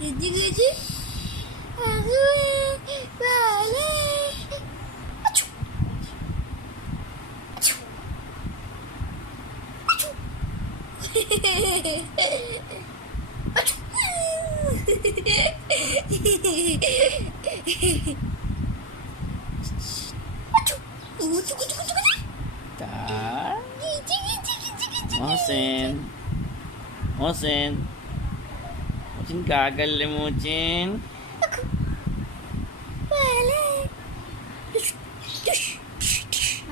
Gece gece. Böyle. Açu. Açu. Açu. Açu. Açu. Kucu kucu kucu kucu. Tak. Gece gece gece gece. Mohsin. Mohsin. Mohsin gagal le Mohsin. Böyle. Düş. Düş. Düş.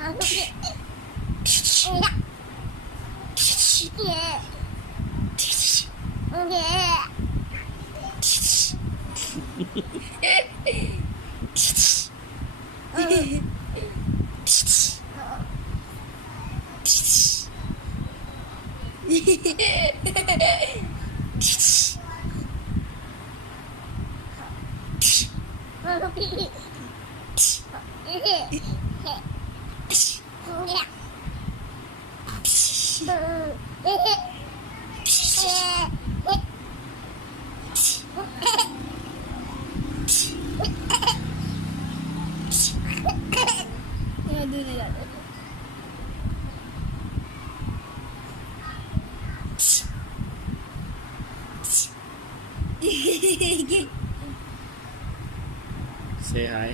Say hi.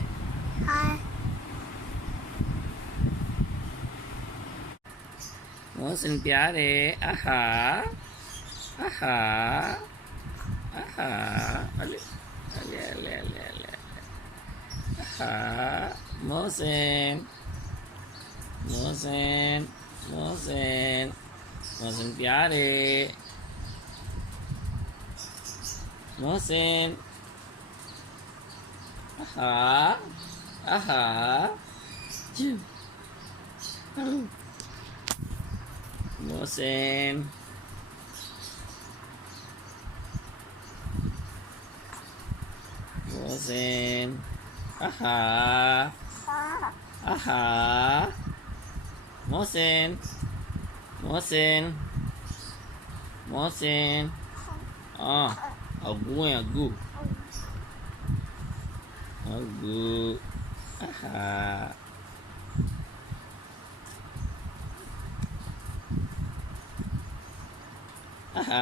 Hi. Mohsin प्यारे आहा आहा आहा अले अले अले अले अले आहा Mohsin Mohsin Mohsin Mohsin प्यारे Mohsin आहा आहा Jum. Mohsin Mohsin aha aha Mohsin Mohsin Mohsin agu agu agu aha aha